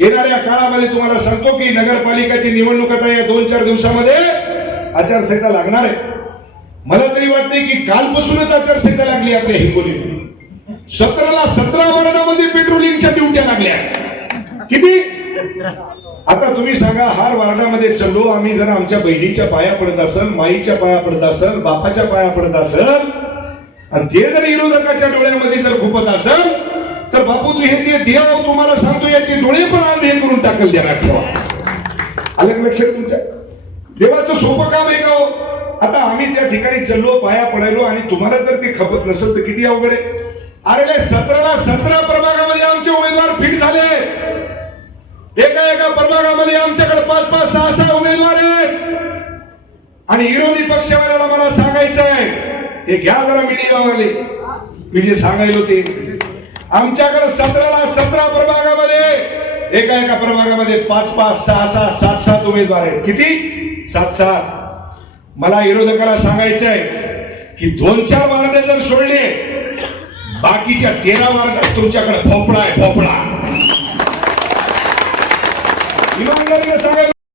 येणाऱ्या काळामध्ये तुम्हाला सांगतो की नगरपालिकाची निवडणूक आता या दोन चार दिवसामध्ये आचारसंहिता लागणार आहे. मला तरी वाटते की कालपासूनच आचारसंहिता लागली आपल्या हिंगोली सतराला सतरा वार्डामध्ये पेट्रोलिंगच्या ड्युट्या लागल्या. किती? आता तुम्ही सांगा हार वार्डामध्ये चलो आम्ही जर आमच्या बहिणीच्या पाया पडत असल माईच्या पाया पडत असल बापाच्या पाया पडत असल आणि ते जर विरोधकाच्या डोळ्यामध्ये जर खुपत असल बापू तू हे ते देव तुम्हाला सांगतो याचे डोळे पण आंधळे करून टाकल देणार ठेवा. आलं लक्षात तुमच्या? देवाचं सोपं काम आहे का हो? आता आम्ही त्या ठिकाणी चललो पाया पडायलो आणि तुम्हाला जर ते खपत नसेल तर किती अवघड आहे? अरे सतराला सतरा प्रभागामध्ये आमचे उमेदवार फिट झाले. एका एका प्रभागामध्ये आमच्याकडे पाच पाच सहा सहा उमेदवार आहेत. आणि विरोधी पक्षवाल्याला मला सांगायचं आहे हे घ्या जरा मीडियावाले मी जे सांगायलो ते. आमच्याकडे सतराला सतरा प्रभागामध्ये एका एका प्रभागामध्ये पाच पाच सहा सहा सात सात उमेदवार आहेत. किती? सात सात मला विरोधकाला सांगायचं आहे की दोन चार वार्ड जर सोडले बाकीच्या तेरा वार्डात तुमच्याकडे भोपळा आहे भोपळा. इमानदारीने सांगायला